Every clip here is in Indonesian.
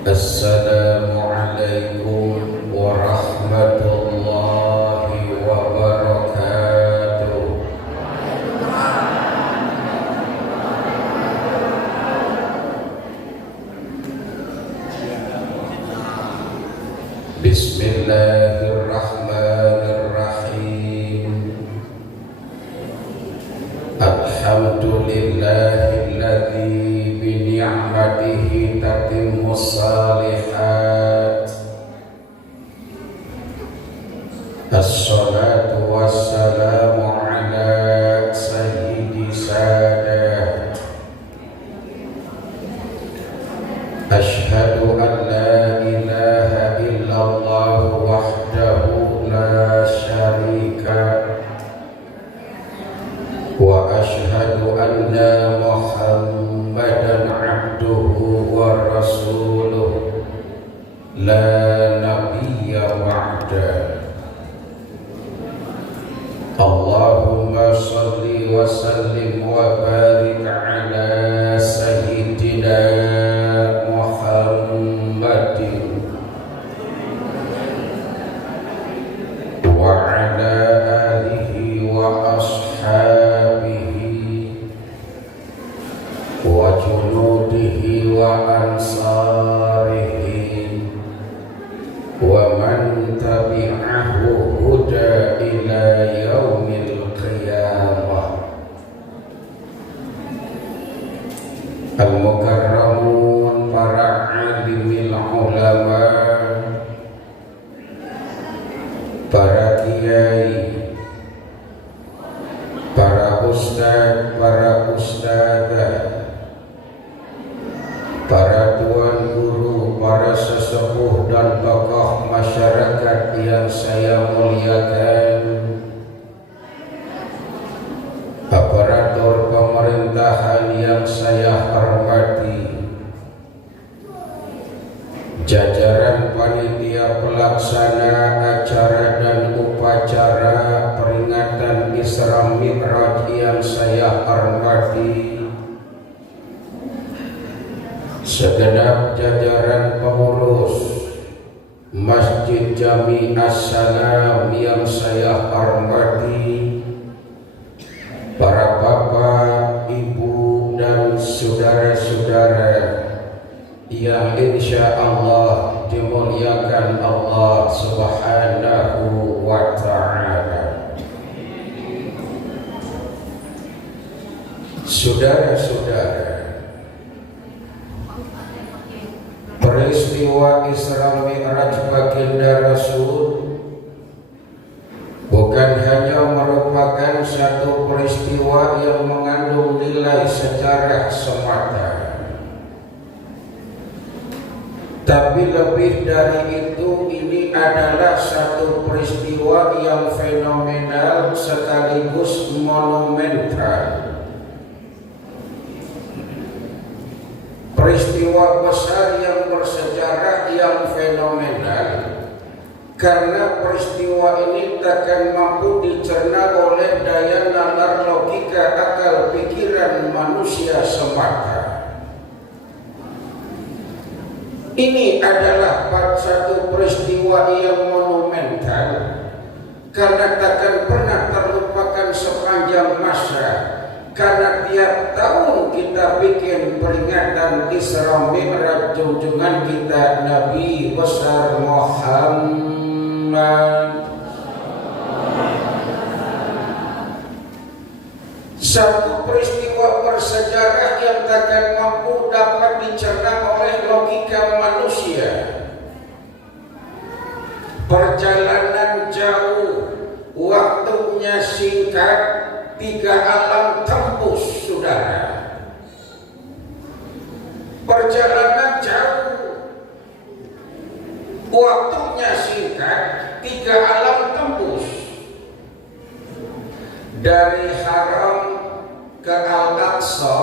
Assalamualaikum warahmatullahi wabarakatuh. Bismillahirrahmanirrahim. Alhamdulillahilladzi bi ni'matihi tatimmus shalihat. Assalatu wassalamu ala sayyidi sadat. Ashhadu an la ilaha illallah wahdahu la syarika wa ashhadu anna Muhammadan abduhu wa rasuluh la nabiyya ba'da. Allahumma salli wa sallim wa barik ala sayyidina Muhammadin wa ala alihi wa ashabihi wa junudihi wa ansarihi wa man tabi'ahu huda ila yaumil qiyamah. Al-mukarramun, para alimil ulama, para kiai, para ustaz, para ustadzah, para tuan guru, para sesepuh dan tokoh masyarakat yang saya muliakan, aparatur pemerintahan yang saya hormati, jajaran panitia pelaksana acara dan upacara peringatan Isra Mi'raj yang saya hormati, segenap jajaran pengurus Masjid Jami As-Salam yang saya hormati, para bapak, ibu, dan saudara-saudara yang insya Allah dimuliakan Allah Subhanahu wa ta'ala. Saudara-saudara, peristiwa Isra Mi'raj baginda Rasul bukan hanya merupakan satu peristiwa yang mengandung nilai sejarah semata, tapi lebih dari itu, ini adalah satu peristiwa yang fenomenal sekaligus monumental. Peristiwa besar yang bersejarah yang fenomenal, karena peristiwa ini takkan mampu dicerna oleh daya nalar logika akal pikiran manusia semata. Ini adalah satu peristiwa yang monumental, karena takkan pernah terlupakan sepanjang masa. Karena tiap tahun kita bikin peringatan Isra Mi'raj junjungan kita Nabi besar Muhammad. Satu peristiwa bersejarah yang takkan mampu dapat dicerna oleh logika manusia. Perjalanan jauh, waktunya singkat, 3 alam tembus, saudara. Perjalanan jauh, waktunya singkat, 3 alam tembus. Dari Haram ke Al-Aqsa,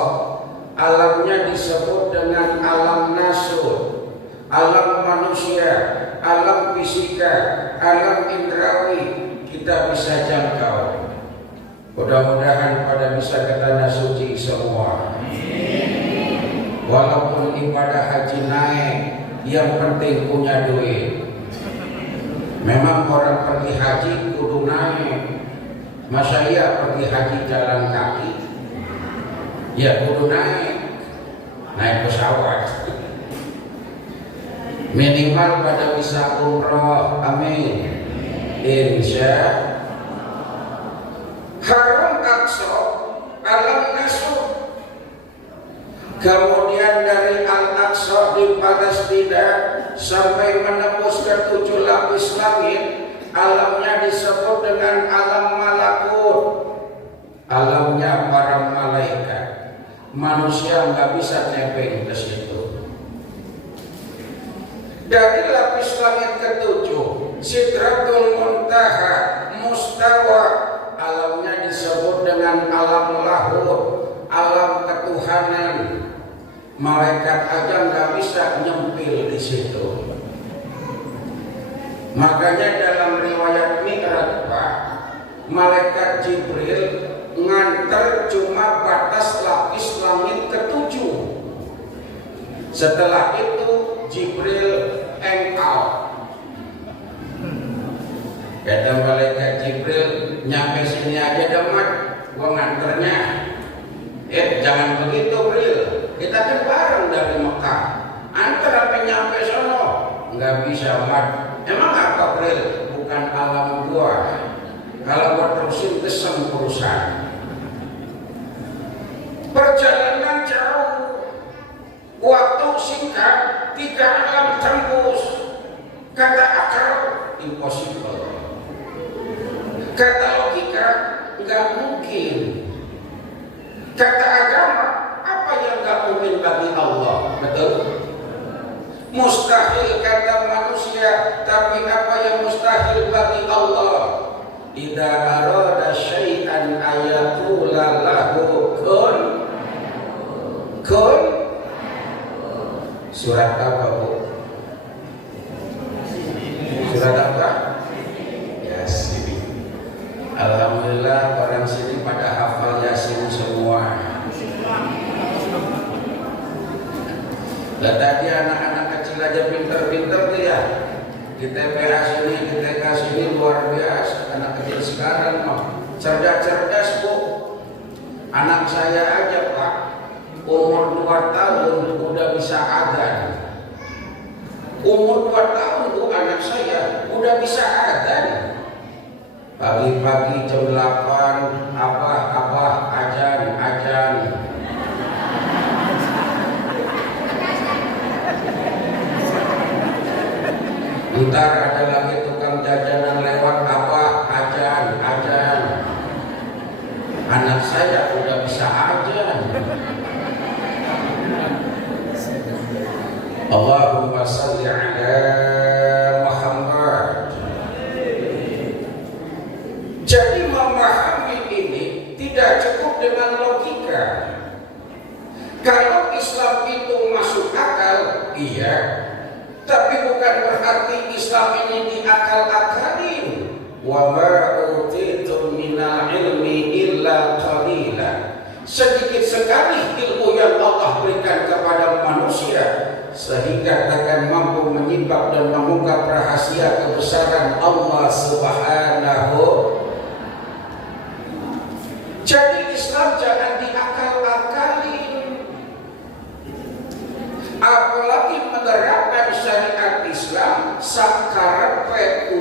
alamnya disebut dengan alam nasur, alam manusia, alam fisika, alam indrawi, kita bisa jangkau. Mudah-mudahan pada bisa ke tanah suci semua. Walaupun ibadah haji naik, yang penting punya duit. Memang orang pergi haji kudu naik. Masa iya pergi haji jalan kaki? Ya kudu naik pesawat. Minimal pada bisa umroh, amin. Insya Haram Aqsa, Alam Nasr. Kemudian dari Al-Aqsa di Palestina sampai menembus ke 7 lapis langit, alamnya disebut dengan alam malakut, alamnya para malaikat. Manusia nggak bisa nebeng ke situ. Dari lapis langit ke-7, Sidratul Muntaha, Mustawa, alamnya disebut dengan alam lahut, alam ketuhanan. Malaikat aja nggak bisa nyempil di situ. Makanya dalam riwayat Mi'raj, Pak, malaikat Jibril nganter cuma batas lapis langit ke-7. Setelah itu Jibril hang out. Kata malaikat Jibril, nyampe sini aja demat, gua nganternya. Jangan begitu, Bril. Kita kan bareng dari Mekah. Antar sampai nyampe sono. Nggak bisa, Mat. Emang apa, Bril? Bukan alam gua. Kalau gua terusin kesem urusan. Perjalanan jauh, waktu singkat, 3 alam tembus. Kata akal, impossible. Kata logika, nggak mungkin. Kata agama, apa yang nggak mungkin bagi Allah? Betul? Mustahil kata manusia, tapi apa yang mustahil bagi Allah? Idza arada syai'an ayaqula lahu kun. Surat apa, Bu? Surat apa? Yasin. Alhamdulillah orang sini pada hafal Yasin semua. Dan tadi anak-anak kecil aja pinter-pinter tuh ya. Di TPA sini, di TK sini luar biasa. Anak kecil sekarang mah cerdas-cerdas, Bu. Anak saya aja, Pak, umur 2 tahun udah bisa adzan. Umur 2 tahun Bu, anak saya udah bisa adzan. Pagi-pagi jam 8, abah ajan. Ntar ada lagi tukang jajanan lewat, ajan. Anak saya udah bisa ajan. Allahumma salli ala Muhammad. Jadi memahami ini tidak cukup dengan logika. Kalau Islam itu masuk akal, iya, tapi bukan berarti Islam ini diakal-akalin. Wa ma utitum minal ilmi illa qalila. Sedikit sekali ilmu yang Allah berikan kepada manusia sehingga akan mampu menyibak dan mengungkap rahasia kebesaran Allah Subhanahu. Jadi Islam jangan diakal-akalin. Apalagi menerapkan syariat Islam sakarepe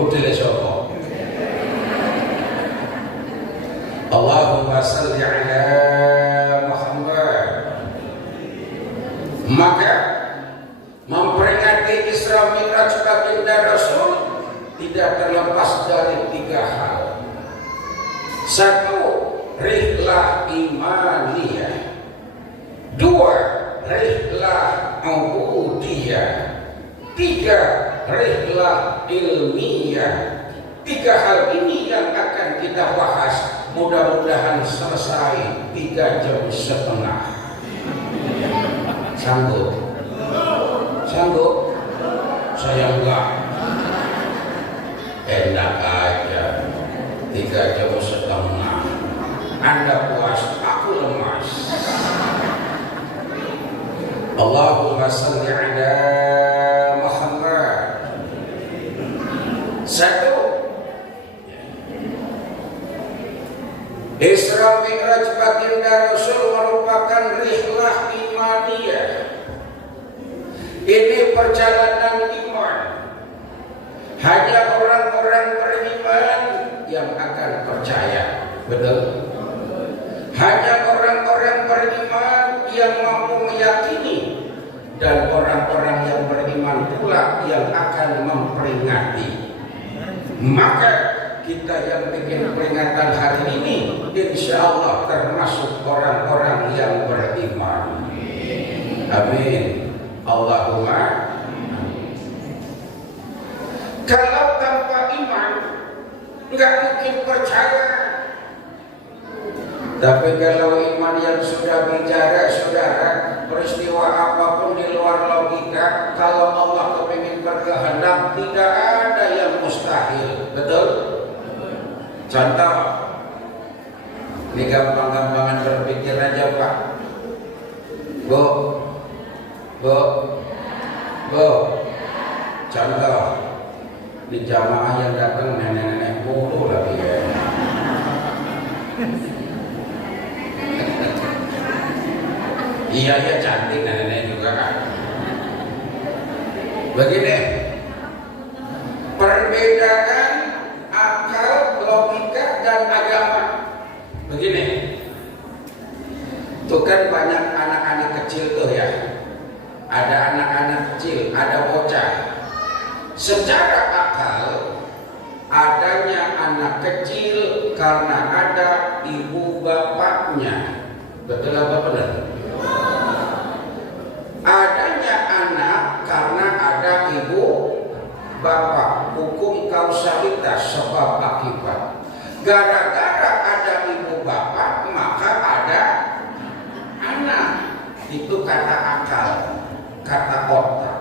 udele sapa. Allahumma salli ala Muhammad. Maka memperingati Isra Mi'raj baginda Rasul tidak terlepas dari 3 hal. 1, rihlah imaniyah. 2, rihlah ubudiyah. 3, rihlah ilmiyah. 3 hal ini yang akan kita bahas. Mudah-mudahan selesai 3 jam setengah. Sanggup? Saya enggak. Enak aja. 3 jam setengah. Anda puas, aku lemas. Allahumma salli ala Muhammad. Satu, Isra Mi'raj baginda Rasul merupakan rihlah imaniyah. Ini perjalanan iman. Hanya orang-orang beriman yang akan percaya. Betul? Hanya orang-orang beriman yang mampu meyakini, dan orang-orang yang beriman pula yang akan memperingati. Maka kita yang bikin peringatan hari ini insya Allah termasuk orang-orang yang beriman. Amin. Allahumma. Kalau tanpa iman nggak mungkin percaya. Tapi kalau iman yang sudah bicara, saudara, peristiwa apapun di luar logika, kalau Allah kepingin berkehendak, tidak ada yang mustahil. Betul? Contoh, ini gampang-gampangan berpikir aja Pak. Bu, contoh, di jamaah yang datang nenek-nenek mulu lagi ya. Iya ya, cantik nenek juga kan. Begini, perbedaan akal, logika dan agama. Begini, tuh kan banyak anak-anak kecil tuh ya. Ada anak-anak kecil, ada bocah. Secara akal, adanya anak kecil karena ada ibu bapaknya. Betul apa benar? Adanya anak karena ada ibu bapak. Hukum kausalitas, sebab akibat. Gara-gara ada ibu bapak, maka ada anak. Itu kata akal, kata otak.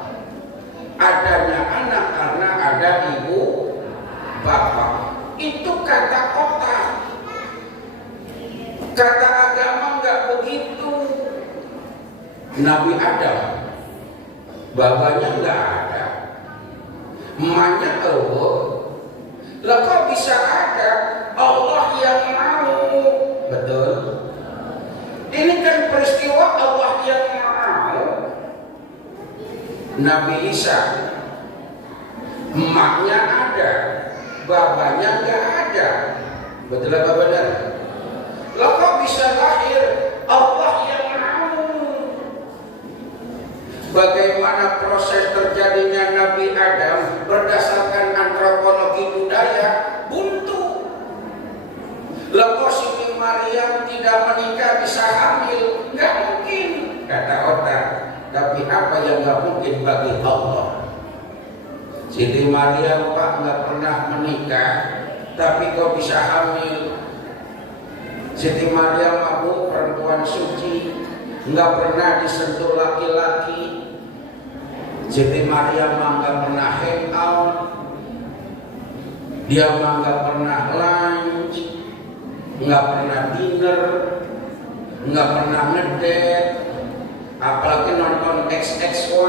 Adanya anak karena ada ibu bapak. Itu kata otak. Kata agama enggak begitu. Nabi Adam, bapaknya enggak ada, emaknya Allah. Lah kok bisa ada? Allah yang mau. Betul? Ini kan peristiwa Allah yang mau. Nabi Isa, emaknya ada, bapaknya enggak ada. Betul apa benar? Lah kok bisa lahir? Allah yang mau. Bagaimana proses terjadinya Nabi Adam berdasarkan antropologi budaya? Buntu. Lah kok Siti Maryam tidak menikah bisa hamil? Nggak mungkin, kata otak. Tapi apa yang nggak mungkin bagi Allah? Siti Maryam Pak nggak pernah menikah, tapi kok bisa hamil? Siti Maryam aku perempuan suci, nggak pernah disentuh laki-laki. Siti Maryam nggak pernah hang out, dia nggak pernah lunch, nggak pernah dinner, nggak pernah ngedate, apalagi nonton XX1.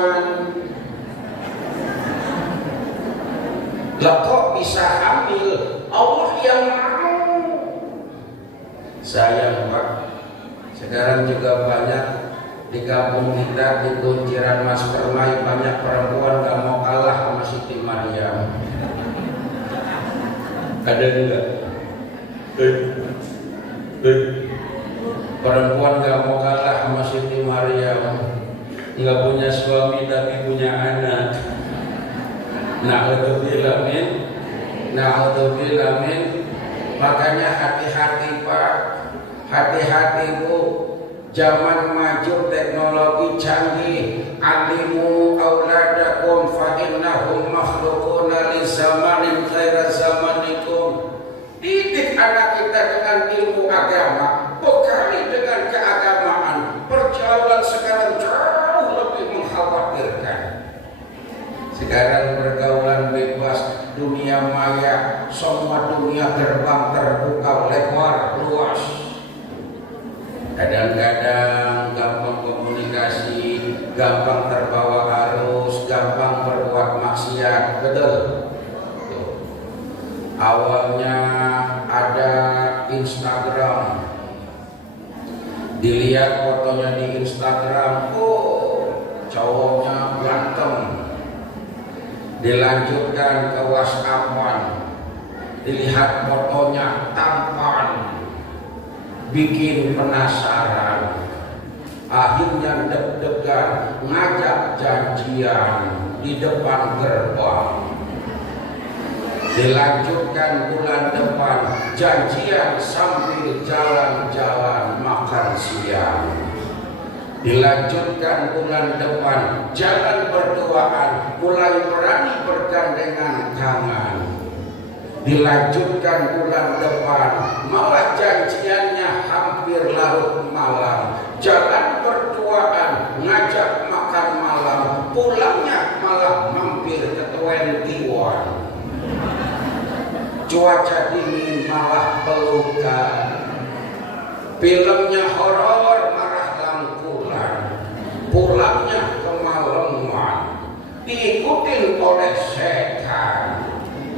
Lah kok bisa hamil? Allah yang mau. Sayang Pak, sekarang juga banyak di kampung kita, di kunciran Mas Permai, banyak perempuan gak mau kalah sama Siti Maryam. Ada enggak? Perempuan gak mau kalah sama Siti Maryam. Nggak punya suami tapi punya anak. Na'udzubillah min. Na'udzubillah min. Makanya hati-hati Pak, hati-hati Bu. Zaman maju, teknologi canggih. Alimu auladakum fa innahum makhluquna li zamanin khaira zamanikum. Didik anak kita dengan ilmu agama, bekali dengan keagamaan. Perjalanan sekarang jauh lebih mengkhawatirkan. Sekarang pergaulan bebas, dunia maya, semua dunia gerbang terbuka lebar luas. Kadang-kadang gampang komunikasi, gampang Instagram. Dilihat fotonya di Instagram, oh cowoknya ganteng. Dilanjutkan ke WhatsApp-an, dilihat fotonya tampan, bikin penasaran. Akhirnya deg-degan ngajak janjian di depan gerbang. Dilanjutkan bulan depan janjian sambil jalan-jalan makan siang. Dilanjutkan bulan depan jalan berduaan, mulai berani bergandengan tangan. Dilanjutkan bulan depan malah janjiannya hampir larut malam, jalan berduaan ngajak makan malam, pulangnya malah mampir ke 21. Cuaca dingin malah pelukan, filmnya horor marah langkulan, pulangnya kemalaman, diikutin oleh setan,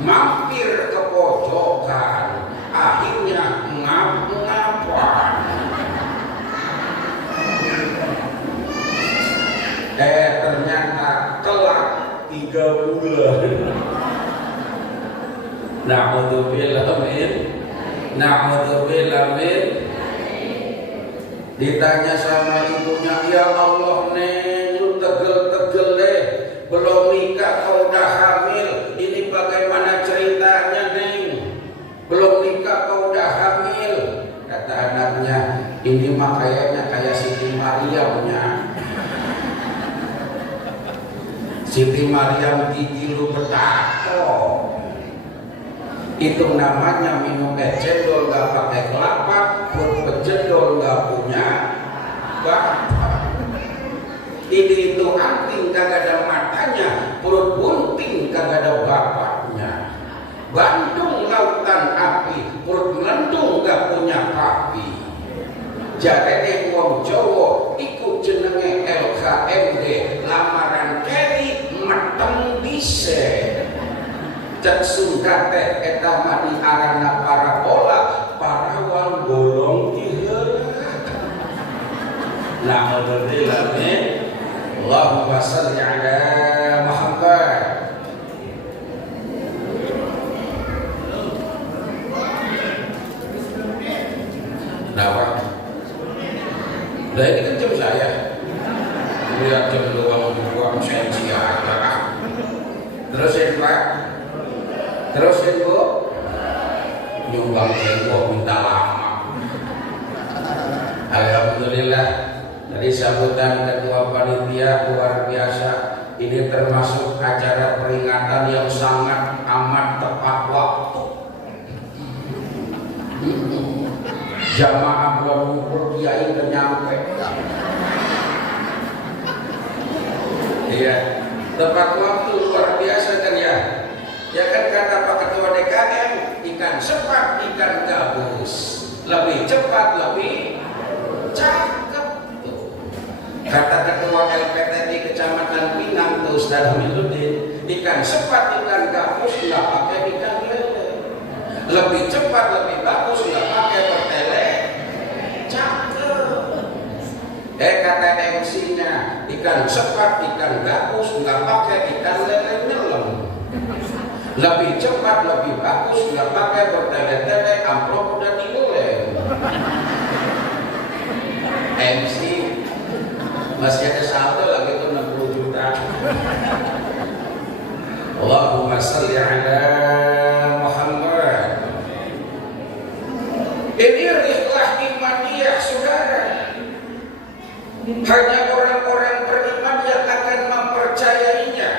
mampir ke pojokan, akhirnya ngap-ngapan. Ternyata kelak 3 bulan. Na'udzubillah min. Ditanya sama ibunya, ya Allah Neng, lu tegel-tegel deh, belum nikah kau udah hamil, ini bagaimana ceritanya Neng? Belum nikah kau udah hamil. Kata anaknya, ini mah kayaknya kayak Siti Maryamnya. Siti Maryam gigi lu betato. Itu namanya minum es cendol gak pakai kelapa, perut pecendol gak punya bapak. Ini itu anting kagak ada matanya, perut bunting kagak ada bapaknya. Bandung lautan api, perut melendung gak punya papi. Jadi wong Jawa ikut jenenge LKMD, lamaran keri mateng dise. Cek sungkate eta mah diarana parabola, parawang bolong diheula. Na'udzubillah min. Allahumma shalli ala Muhammad. Nah, ini kan jam saya. Lihat jam 2 sensi aja. Terusin Pak. Terusin Bu. Nyumbang tembok minta lama. Alhamdulillah. Dari sambutan ketua panitia luar biasa. Ini termasuk acara peringatan yang sangat amat tepat waktu. Jamaah belum ngumpul, kiai udah nyampe. Iya, tepat waktu luar biasa kan ya. Ya kan kata Pak Ketua DKM, ikan sepat, ikan gabus, lebih cepat, lebih cakep. Kata Ketua LPTI Kecamatan Pinang tuh Ustaz Hamiduddin, ikan sepat, ikan gabus nggak pakai ikan lele, lebih cepat, lebih bagus nggak pakai bertele, cakep. Kata MC-nya, ikan sepat, ikan gabus nggak pakai ikan lele nyelam. Lebih cepat, lebih bagus, nggak pakai bertele-tele, amplop udah dilem. MC masih ada saldo lagi tuh 60 juta. Allahumma shalli ala Muhammad. Ini rihlah imaniyah saudara. Hanya orang-orang beriman yang akan mempercayainya.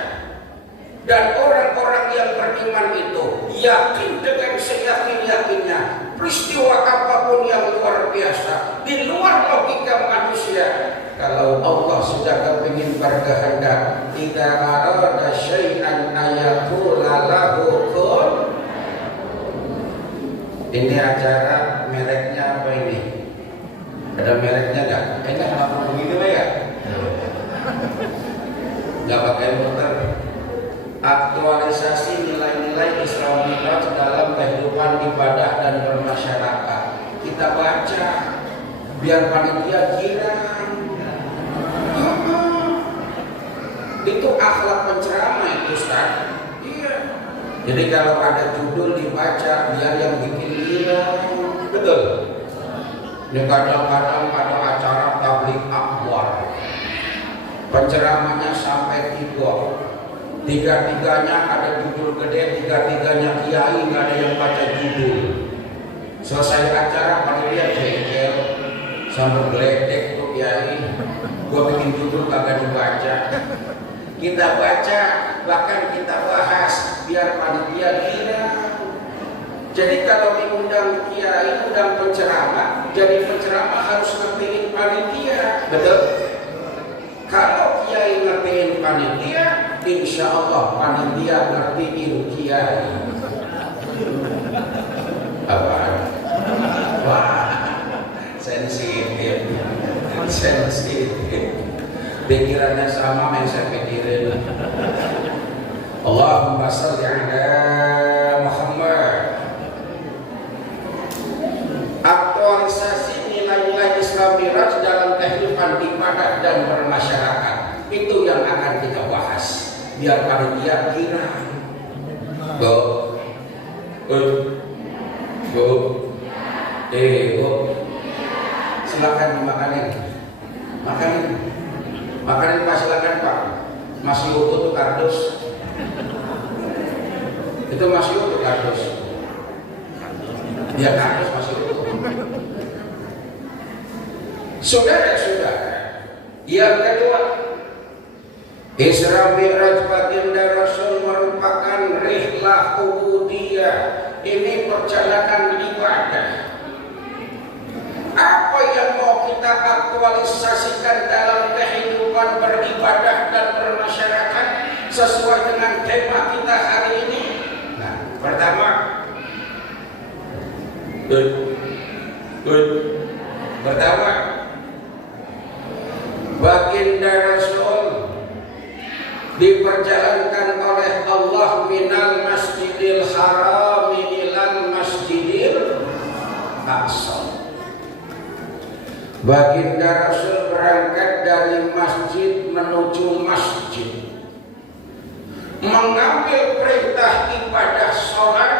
Dan orang-orang yang beriman itu yakin dengan seyakin-yakinnya peristiwa apapun yang luar biasa di luar logika manusia. Kalau Allah sudah kepingin berkehendak, tidak arada syai'an ayakula lahu kun. Ini acara mereknya apa ini? Ada mereknya nggak? Kayaknya kenapa begitu ya? Nggak pakai motor. Aktualisasi nilai-nilai Isra Mi'raj dalam kehidupan ibadah dan bermasyarakat. biar panitia girang. Itu akhlak penceramah itu, Ustaz. Iya. Jadi kalau ada judul dibaca biar yang bikin girang. Betul. Ini kadang-kadang pada acara tabligh akbar, penceramahnya sampai 3-tiganya ada judul gede, 3-tiganya kiai, nggak ada yang baca judul. Selesai acara panitia jengkel sambil geledek tuh kiai, gua bikin judul kagak dibaca. Kita baca, bahkan kita bahas biar panitia gila. Jadi kalau diundang kiai, undang penceramah, jadi penceramah harus ngertiin panitia, betul? Kalau kiai ngertiin panitia, insya Allah panitia ngertiin kiai. Apaan? Wah, sensitif. Pikirannya sama yang saya pikirin. Allahumma shalli ala Muhammad. Aktualisasi nilai-nilai Islam Miraj dalam kehidupan ibadah dan bermasyarakat, itu yang akan kita bahas biar panitia kira. Bu, silakan dimakanin. Makanin Pak, silakan Pak. Masih utuh tuh kardus. Itu masih utuh kardus. Dia kardus masih utuh. Saudara-saudara, yang kedua, Isra Mi'raj baginda Rasul merupakan rihlah ubudiyah. Ini perjalanan ibadah. Apa yang mau kita aktualisasikan dalam kehidupan beribadah dan bermasyarakat sesuai dengan tema kita hari ini? Nah, pertama, baginda Rasul diperjalankan oleh Allah minal masjidil haram ilal masjidil aqsa. Baginda Rasul berangkat dari masjid menuju masjid, mengambil perintah ibadah sholat.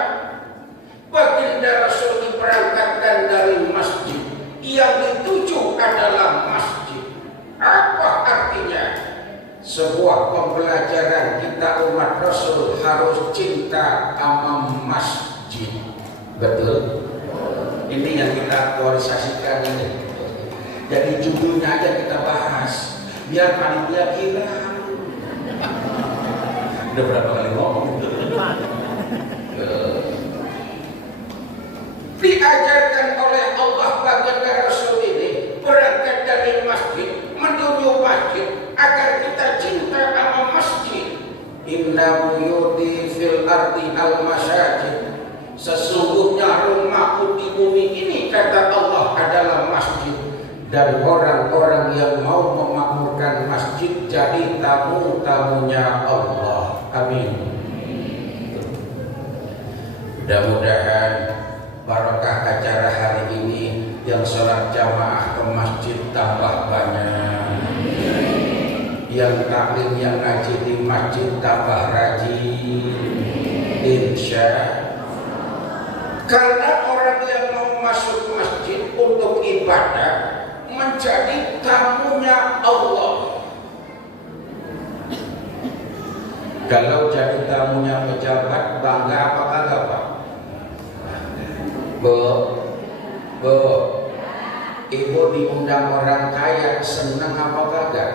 Baginda Rasul diberangkatkan dari masjid, yang dituju adalah masjid. Apa artinya? Sebuah pembelajaran kita umat Rasul harus cinta sama masjid. Betul? Ini yang kita aktualisasikan ini. Jadi judulnya aja kita bahas biar panitia kira. Udah berapa kali ngomong? Diajarkan oleh Allah baginda Rasul ini berangkat dari masjid menuju masjid agar kita cinta sama masjid. Inna buyuti fil ardi al masajid. Sesungguhnya rumahku di bumi ini, kata Allah, adalah masjid. Dan orang-orang yang mau memakmurkan masjid jadi tamu-tamunya Allah. Amin. Mudah-mudahan barokah acara hari ini yang sholat jamaah ke masjid tambah banyak, yang taklim yang ngaji di masjid tambah rajin, insya. Karena orang yang mau masuk masjid untuk ibadah menjadi tamunya Allah. Kalau jadi tamunya pejabat, bangga apa kagak Pak? Bu, ibu diundang orang kaya, senang apa kagak?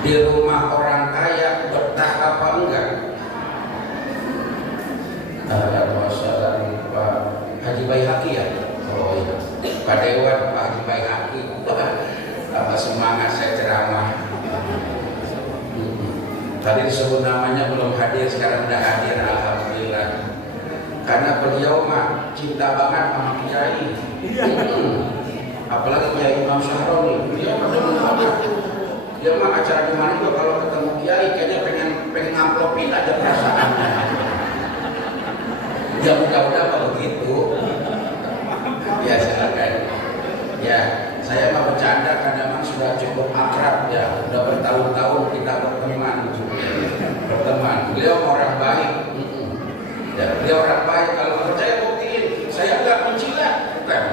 Di rumah orang kaya, betah apa enggak? Wassalamualaikum Pak Haji Baihaqi ya? Oh iya, Pak Dewan, Pak Haji Baihaqi. Apa semangat saya ceramah. Tadi disebut namanya belum hadir, sekarang udah hadir, alhamdulillah. Karena beliau mah cinta banget sama kiai. Apalagi Kiai Imam Syahroni, dia mah demen banget. Dia mah acara di mana juga kalau ketemu kiai kayaknya pengen ngamplopin aja perasaannya. Ya mudah-mudahan begitu. Ya silakan. Ya, saya mah bercanda karena memang sudah cukup akrab ya, sudah bertahun-tahun kita berteman. Beliau orang baik, ya, beliau orang baik. Kalau percaya buktiin, saya nggak menjilat, bukan.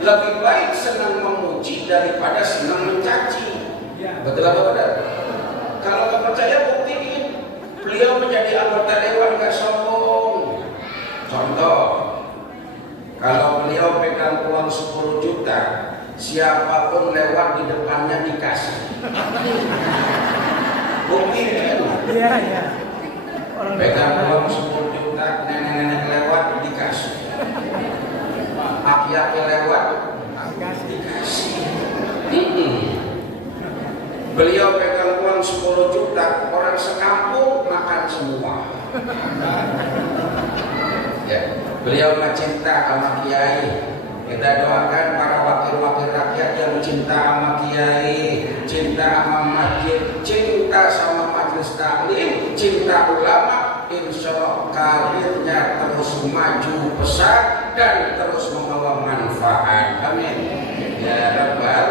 Lebih baik senang memuji daripada senang mencaci. Betul apa benar? Kalau nggak percaya buktiin, beliau menjadi anggota dewan nggak sombong. Contoh, kalau beliau pegang uang 10 juta, siapapun lewat di depannya dikasih. Bukti itu. Iya, iya. Pegang uang 10 juta, nenek-nenek lewat dikasih. Aki-aki lewat dikasih. Beliau pegang uang 10 juta, orang sekampung makan semua. Ya, beliau cinta sama kiai. Kita doakan para wakil-wakil rakyat yang cinta sama kiai, cinta sama masjid, cinta sama majelis taklim, cinta ulama, insya Allah karirnya terus maju besar dan terus membawa manfaat. Amin. Ya Rabbal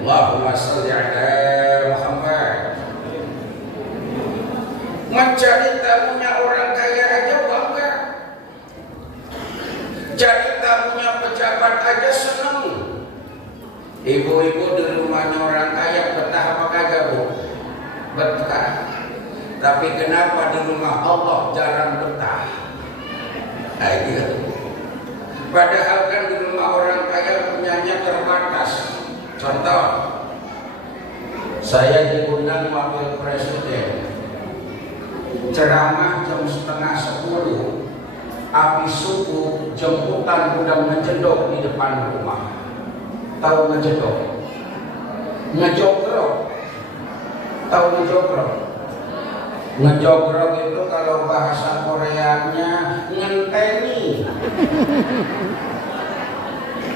Allahumma sholli ala Muhammad. Mencari tamunya orang kaya aja bangga. Jadi tamunya pejabat aja seneng. Ibu-ibu di rumahnya orang kaya betah apa kagak, Bu? Betah. Tapi kenapa di rumah Allah jarang betah? Nah, gitu. Padahal kan di rumah orang kaya punyanya terbatas. Contoh, saya diundang wakil presiden ceramah jam 9:30. Habis subuh jemputan udah ngejedok di depan rumah. Tahu ngejedok? Ngejogrok. Tahu ngejogrok? Ngejogrok itu kalau bahasa Koreanya ngenteni.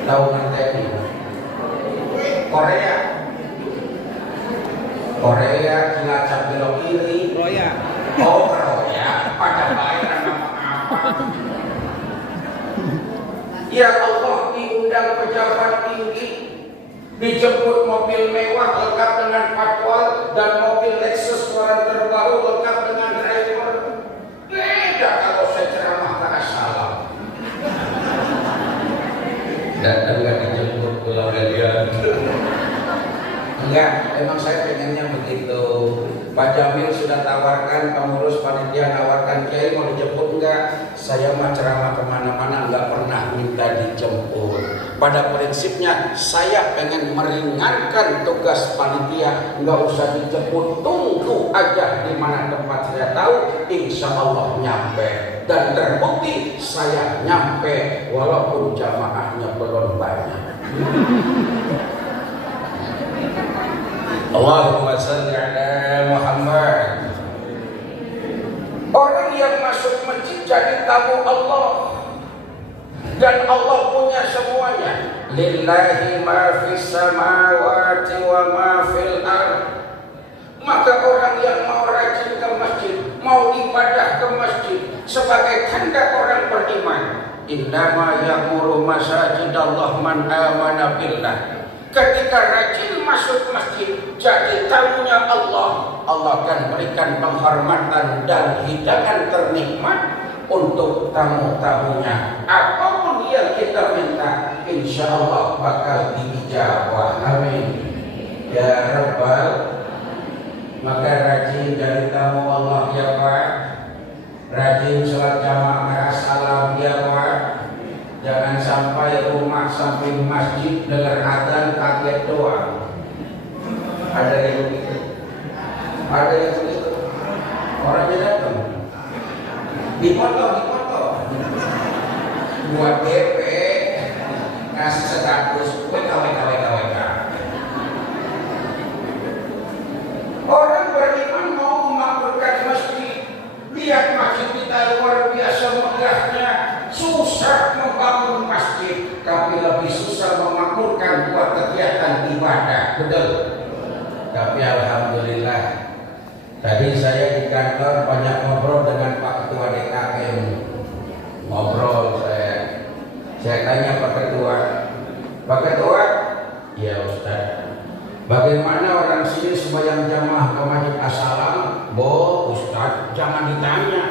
Tahu ngenteni? Korea. Korea Cilacap belok kiri. Korea. Oh Korea. Pada bayar nama apa? Ya Allah, diundang pejabat tinggi, dijemput mobil mewah lengkap dengan patwal dan mobil Lexus keluaran terbaru lengkap dengan driver. Beda kalau saya ceramah ke assalam. Dan enggak dijemput pulang kalian. Enggak, emang saya pengennya begitu. Pak Jamil sudah tawarkan, pengurus panitia nawarkan, Kiai mau dijemput enggak? Saya mah ceramah kemana-mana enggak pernah minta dijemput. Pada prinsipnya saya pengen meringankan tugas panitia, enggak usah dijemput, tunggu aja di mana tempat saya tahu, insya Allah nyampe. Dan terbukti saya nyampe walaupun jamaahnya belum banyak. Allahumma sholli ala Muhammad. Orang yang masuk masjid jadi tamu Allah, dan Allah punya semuanya. Lillahi ma fis samawati wa ma fil ard. Maka orang yang mau rajin ke masjid, mau ibadah ke masjid sebagai tanda orang beriman, innama ya'muru masajidallah man amana billah. Ketika rajin masuk masjid jadi tamunya Allah, Allah akan berikan penghormatan dan hidangan ternikmat untuk tamu-tamunya. Apapun yang kita minta, insya Allah bakal diijabah. Amin. Ya Rabbal. Maka rajin jadi tamu Allah ya Pak. Rajin sholat jamaah assalam ya Pak. Jangan sampai rumah samping masjid dengar adzan kaget doang. Ada yang begitu. Ada yang begitu. Orangnya datang. Dipoto. Buat DP ngasih status WKWK. Orang beriman mau memakmurkan masjid. Lihat masjid kita luar biasa megahnya. Susah membangun masjid, tapi lebih susah memakmurkan buat kegiatan ibadah. Betul? Tapi alhamdulillah, tadi saya di kantor banyak ngobrol dengan Pak Ketua DKM. Ngobrol saya tanya Pak Ketua, sembahyang jamaah ke Masjid As-Salam, Ustaz, jangan ditanya.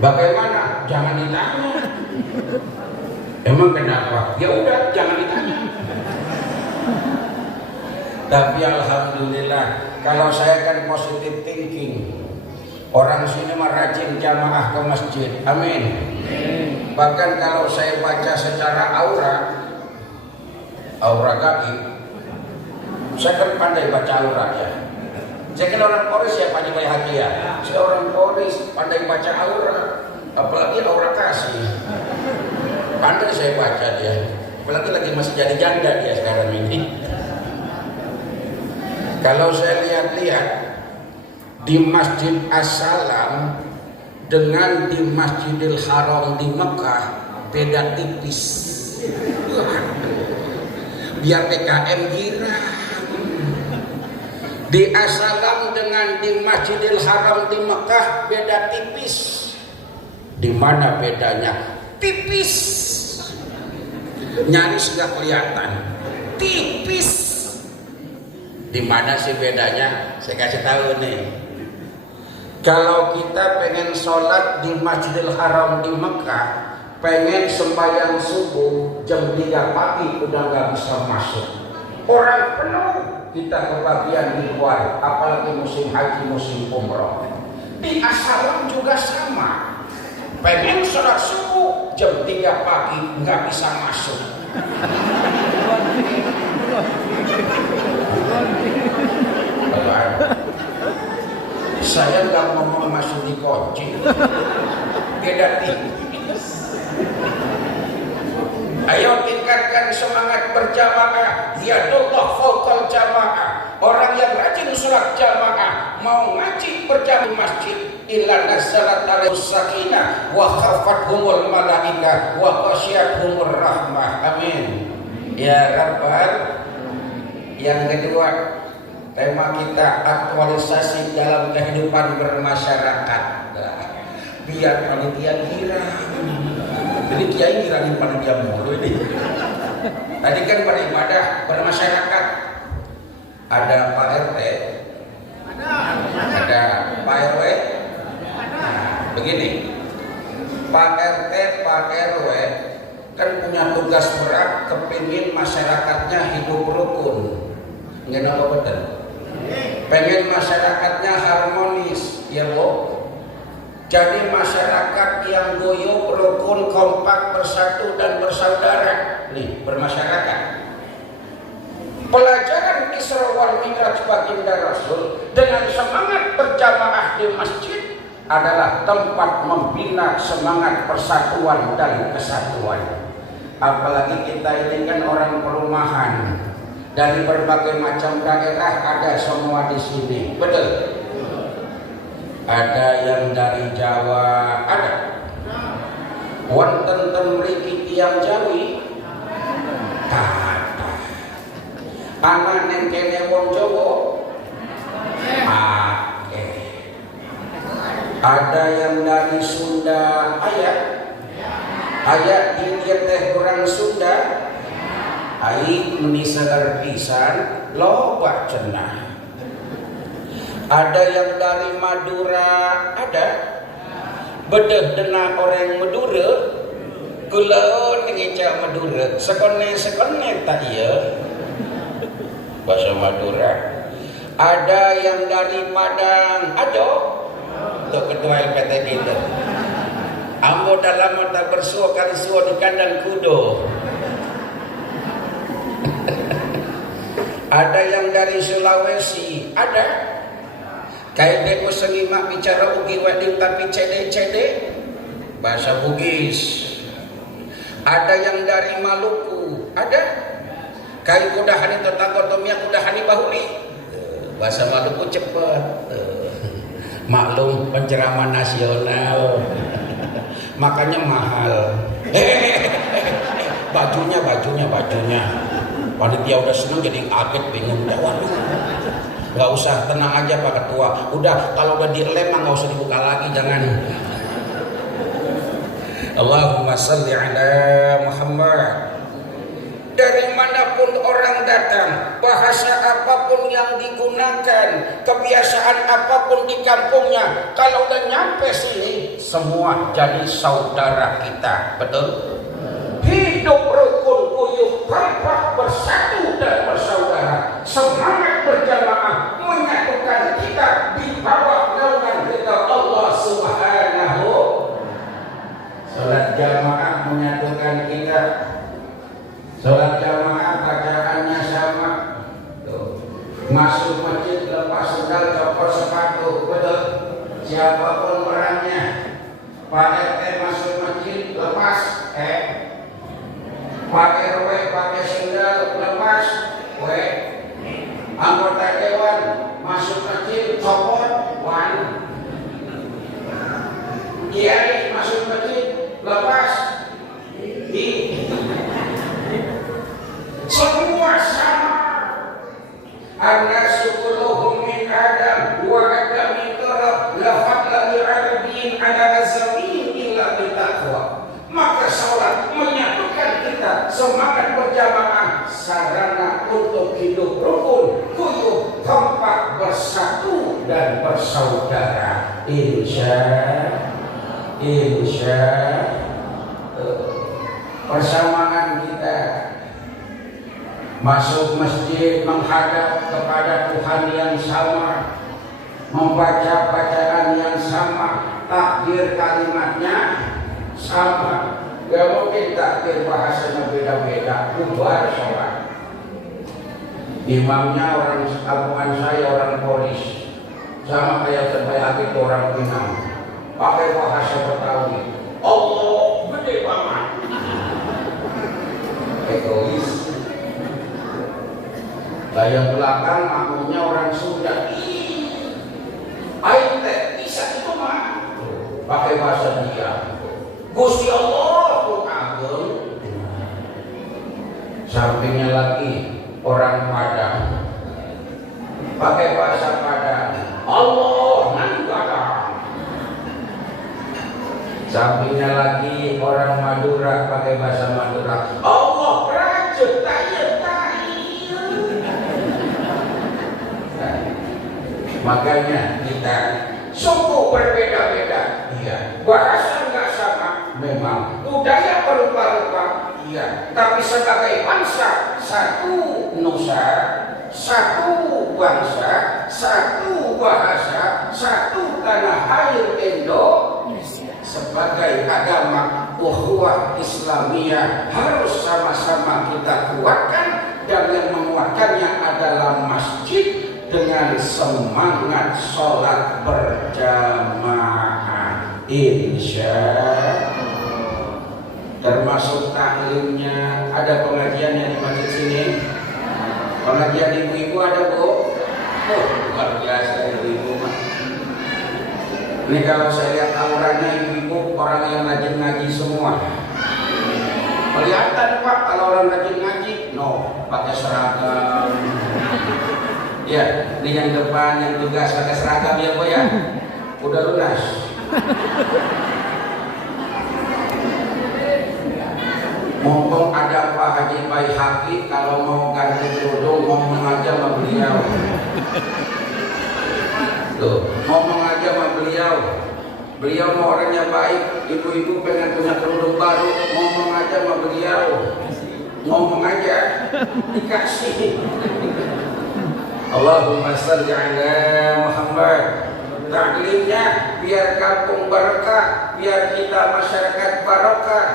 Bagaimana? Jangan ditanya. Emang kenapa? Ya udah, jangan ditanya. Tapi alhamdulillah, kalau saya kan positive thinking. Orang sini mah rajin jamaah ke masjid. Amin. Bahkan kalau saya baca secara aura gaib, saya kan pandai baca aura ya. Saya kan orang Koris ya, Pak Jimai Hati ya. Saya orang Koris, pandai baca aura. Apalagi aura kasih. Pandai saya baca dia. Apalagi lagi masih jadi janda dia sekarang ini. Kalau saya lihat-lihat di Masjid As-Salam dengan di Masjidil Haram di Mekah beda tipis. Biar PKM girang. Di As-Salam dengan di Masjidil Haram di Mekah beda tipis. Di mana bedanya? Tipis. Nyaris nggak kelihatan. Tipis. Di mana sih bedanya? Saya kasih tahu nih. Kalau kita pengen sholat di Masjidil Haram di Mekah, pengen sembahyang subuh jam 3 pagi udah nggak bisa masuk. Orang penuh, kita kebagian di luar, apalagi musim haji, musim umroh. Di As-Salam juga sama. Pengen sholat subuh jam 3 pagi nggak bisa masuk. Saya nggak ngomong masuk di kunci, beda tipis. Ayo tingkatkan semangat berjamaah. Yadullah fawqal jamaah. Orang yang rajin sholat jamaah mau ngaji berjamaah masjid, illa nazalat alaihis sakinah wa khafathumul malaikah wa ghasyiyatuhumur rahmah. Amin ya rabbal. Yang kedua, tema kita aktualisasi dalam kehidupan bermasyarakat. Biar panitia girang. Jadi kiai girangin panitia mulu ini. Tadi kan beribadah bermasyarakat. Ada Pak RT, ada Pak RW. Nah, begini, Pak RT, Pak RW kan punya tugas berat, kepingin masyarakatnya hidup rukun. Nggak apa betul. Pengen masyarakatnya harmonis, ya Bu. Jadi masyarakat yang guyup, rukun, kompak, bersatu dan bersaudara. Nih, bermasyarakat. Pelajaran Isra wal Mi'raj baginda Rasul dengan semangat berjamaah di masjid adalah tempat membina semangat persatuan dan kesatuan. Apalagi kita ini kan orang perumahan. Dari berbagai macam daerah ada semua di sini, betul? Ada yang dari Jawa, ada. Wonten ten mriki tiyang Jawi, ada. Anak neng kene wong Jawa, ada yang dari Sunda, ayat di teh kurang Sunda. Aik menisagar pisan loba cenah. Ada yang dari Madura, ada. Bedeh dena orang Madura, kuleun ngeca Madura, sekone tak iya. Bahasa Madura. Ada yang dari Padang, ada. Tuh ketua LPT kita. Ambo dalam tak bersua kali suwa di kandang kudo. Ada yang dari Sulawesi, ada. Kayak deko sengimak bicara ugi wedding tapi cede-cede bahasa Bugis. Ada yang dari Maluku, ada. Kayak kudahani tetakotomia kudahani bahuli bahasa Maluku cepet. Maklum penceramah nasional makanya mahal. Bajunya panitia udah seneng jadi kaget bingung. Waduh, nggak usah, tenang aja Pak Ketua. Udah kalau udah dilem nggak usah dibuka lagi, jangan. Allahumma salli ala Muhammad. Dari manapun orang datang, bahasa apapun yang digunakan, kebiasaan apapun di kampungnya, kalau udah nyampe sini semua jadi saudara kita. Betul? Hidup rukun guyup kompak bersatu dan bersaudara, semangat berjamaah menyatukan kita di bawah naungan ridha Allah Subhanahu. Salat jamaah menyatukan kita. Salat jamaah bacaannya sama. Tuh. Masuk masjid lepas sendal copot sepatu. Betul? Siapapun orangnya. Pak RT masuk masjid lepas Pak RW pakai sendal lepas anggota dewan masuk masjid copot kiai masuk masjid lepas semua sama. An-nasu kulluhum min Adam wa Adam min turab la fadla li 'arabiyyin 'ala azmin illa bi taqwa. Maka salat menyatukan kita, semangat berjamaah, sarana untuk hidup rukun, guyup, kompak, bersatu dan bersaudara. Insya persamaan kita masuk masjid menghadap kepada Tuhan yang sama, membaca bacaan yang sama, takbir kalimatnya sama. Gak mungkin takbir bahasanya beda-beda, bubar sholat. Imamnya orang kampungan saya, orang Polis, sama kayak saya itu orang Pinang, pakai bahasa Betawi. Allah gede banget. Egois. Yang belakang makmumnya orang Sunda. Ayo bisa itu mah. Pakai bahasa dia. Gusti Allah pun agung. Sampingnya lagi orang Padang. Pakai bahasa Padang. Allah nan Padang. Sampingnya lagi orang Madura pakai bahasa Madura. Allah rajut tayo. Makanya kita suku berbeda-beda, iya. Bahasa nggak sama, memang. Budaya berupa-rupa, iya. Tapi sebagai bangsa, satu nusa, satu bangsa, satu bahasa, satu tanah air Indonesia. Sebagai agama ukhuwah Islamiyah harus sama-sama kita kuatkan, dan yang menguatkannya adalah masjid dengan semangat sholat berjamaah. Insya termasuk taklimnya. Ada pengajiannya di masjid sini. Pengajian ibu-ibu ada, Bu? Oh, luar biasa ibu-ibu. Ini kalau saya lihat auranya ibu-ibu orang yang rajin ngaji semua. Kelihatan Pak kalau orang rajin ngaji, no, pakai seragam. Ya, ini yang depan yang tugas pakai seragam ya Bu ya. Udah lunas. Mumpung ada Pak Haji Baihaqi, kalau mau ganti kerudung ngomong aja sama beliau. Tuh, ngomong aja sama beliau. Beliau mau orangnya baik, ibu-ibu pengen punya kerudung baru, ngomong aja sama beliau. Ngomong aja, dikasih. Allahumma shalli ala Muhammad. Taklimnya biar kampung barakah, biar kita masyarakat barakah.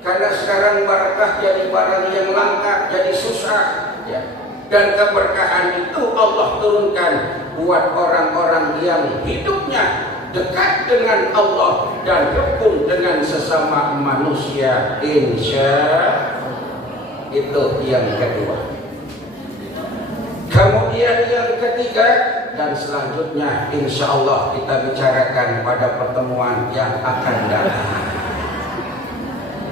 Karena sekarang barakah jadi barang yang langka, jadi susah. Ya. Dan keberkahan itu Allah turunkan buat orang-orang yang hidupnya dekat dengan Allah dan rukun dengan sesama manusia. Insya itu yang kedua. Kemudian yang ketiga dan selanjutnya insya Allah kita bicarakan pada pertemuan yang akan datang.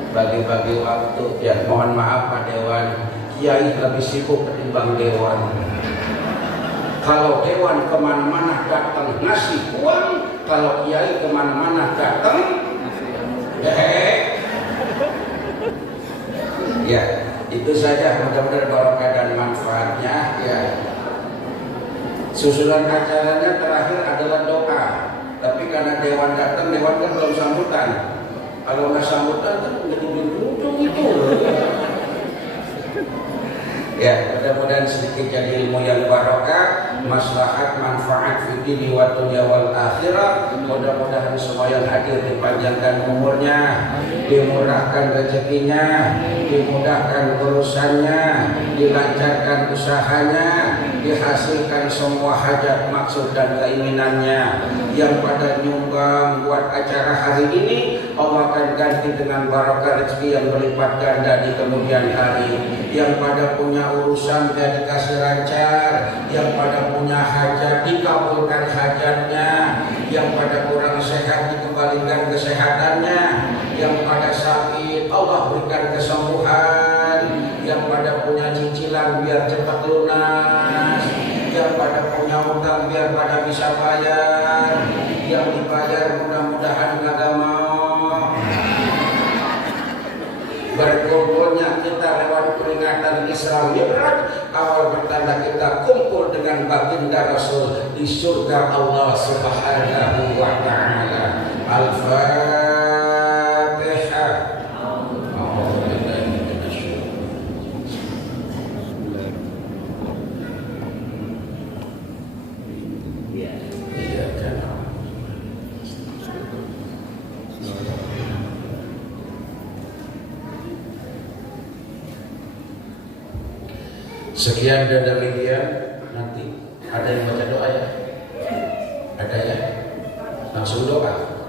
Bagi-bagi waktu, ya mohon maaf Pak Dewan, Kiai lebih sibuk ketimbang Dewan. Kalau Dewan kemana-mana datang ngasih uang, kalau Kiai kemana-mana datang ya. Itu saja, mudah-mudahan barokah dan manfaatnya ya. Susunan acaranya terakhir adalah doa. Tapi karena dewan datang, dewan kan belum sambutan. Kalau nggak sambutan kan menjadi ujung itu. Ya, mudah-mudahan sedikit jadi ilmu yang barokah, maslahat, manfaat fikih wa dunya wal akhirah. Mudah-mudahan semua yang hadir dipanjangkan umurnya, dimurahkan rezekinya, dimudahkan urusannya, dilancarkan usahanya, dihasilkan semua hajat, maksud dan keinginannya. Yang pada nyumbang buat acara hari ini, Allah akan ganti dengan barokah rezeki yang berlipat ganda di kemudian hari. Yang pada punya urusan dia dikasih lancar, yang pada punya hajat dikabulkan hajatnya, yang pada kurang sehat dikembalikan kesehatannya, yang pada sakit Allah berikan kesembuhan, yang pada punya cicilan biar cepat lunas, yang pada punya utang biar pada bisa bayar, yang dibayar mudah-mudahan nggak mau. Berkumpulnya kita lewat peringatan Isra Mi'raj, awal pertanda kita kumpul dengan baginda Rasul di surga Allah Subhanahu wa Ta'ala. Al-Fatihah. Sekian dan demikian. Nanti ada yang baca doa ya? Ada ya? Langsung doa.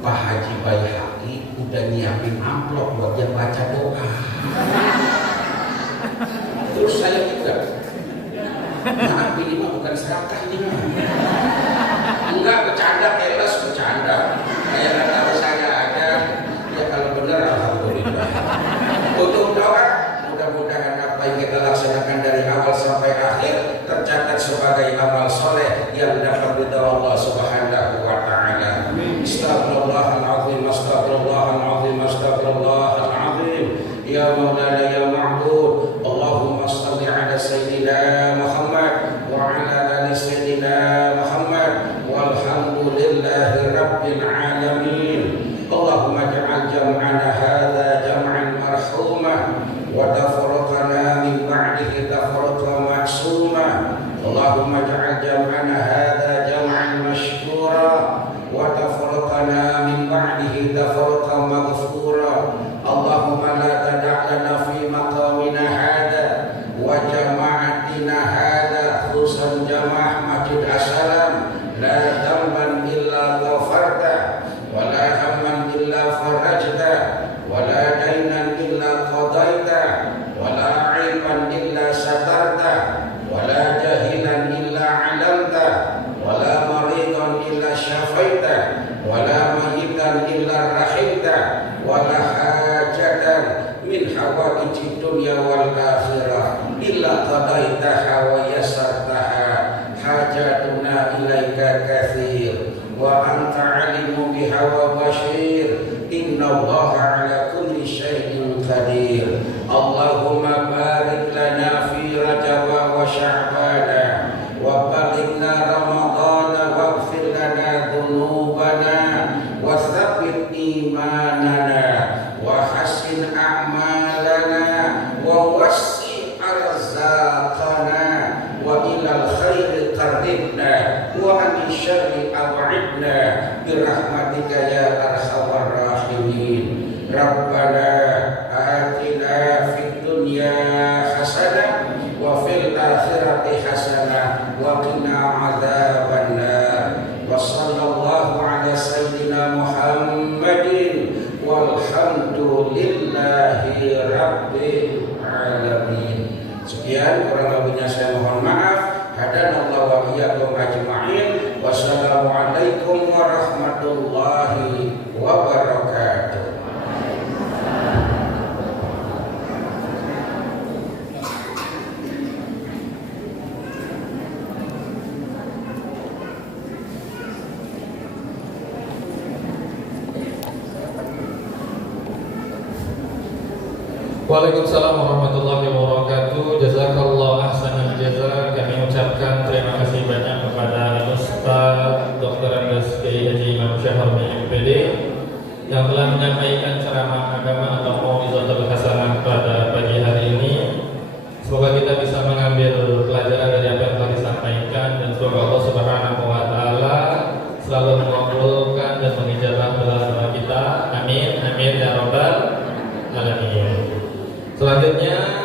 Pak Haji Baihaqi udah nyiapin amplop buat yang baca doa. Terus saya juga. Maaf ini mah bukan serakah ini mah. Enggak, bercanda, kelas bercanda. Kayak nggak tahu saya ada. Ya kalau benar alhamdulillah. Untuk doa, mudah-mudahan apa yang kita laksanakan dari awal sampai akhir tercatat sebagai amal soleh yang dapat ridha Allah Subhanahu wa Ta'ala. Astagfirullahaladzim, astagfirullahaladzim, astagfirullahaladzim. Ya Maulana ya Ma'bud, Allahumma salli ala Sayyidina Muhammad wa ala ali Sayyidina Muhammad walhamdulillahi rabbil alamin. Allahumma ja'al jam'ana hadha jam'an marhumah wa tafarraqana min ba'dihi tafarraqa ma'suma. Allahumma ja'al jam'ana hadha jam'an mashkura wa tafarraqana min ba'dihi tafarraqa maghfura. Allahumma la tada' lana fi maqamina hadha wa jama'atina hadha khususan jama'ah Masjid As-Salam la dhanban illa ghafarta wa la hamman illa farajta wa la dainan illa qadaita wa la aiban illa satarta wa la jahilan illa 'alamta wa la maridan illa syafaita wa la mayitan illa rahimta wa la hajatan min hawaijid dunya wal akhirah illa qadaitaha wa yassartaha. Hajatuna ilaika katsir wa anta alimu biha wa bashir. Innallaha ala kulli syai'in qadir. Allahumma barik lana fi Rajab wa Sya'ban wa balighna Ramadhan waghfir lana dhunubana wa tsabbit imanana wa hassin a'malana wa wassi' arzaqana wa ilal khairi qarribna wa an syarri ab'idna birahmatika ya arhamar rahimin. Rabbana atina fid dunya hasanah wa fil akhirati hasanah wa qina adzabannar. Wa sallallahu ala sayyidina Muhammadin walhamdulillahi rabbil alamin. Sekian, kurang lebihnya saya mohon maaf. Hadanallahu wa iyyakum ajma'in. Wassalamualaikum warahmatullahi wabarakatuh. Waalaikumsalam warahmatullahi wabarakatuh. Jazakallah ahsanal jaza. Kami ucapkan terima kasih banyak kepada Ustaz Dr. Andes Kiai Haji Imam Syahroni MPD yang telah menyampaikan ceramah agama atau mau'izatul hasanah pada pagi hari ini. Semoga kita bisa mengambil pelajaran dari apa yang telah disampaikan, dan semoga Allah Subhanahu wa taala selalu mengabulkan dan mengijabah doa-doa kita. Amin amin ya rabbal alamin. Selanjutnya